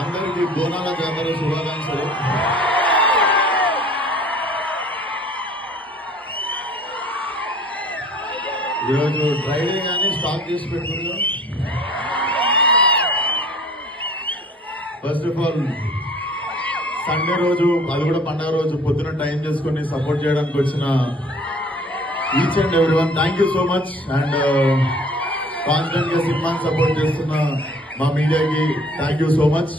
అందరికీ బోనాల జాతర శుభాకాంక్షలు. ఈరోజు డ్రైవే కానీ స్టాక్ చేసి పెట్టుకున్నాం. ఫస్ట్ ఆఫ్ ఆల్ సండే రోజు, అది కూడా పండుగ రోజు పొద్దున టైం చేసుకుని సపోర్ట్ చేయడానికి వచ్చిన each and every one thank you so much. And constant గా సినిమాని సపోర్ట్ చేస్తున్న మా మీడియాకి థ్యాంక్ యూ సో మచ్.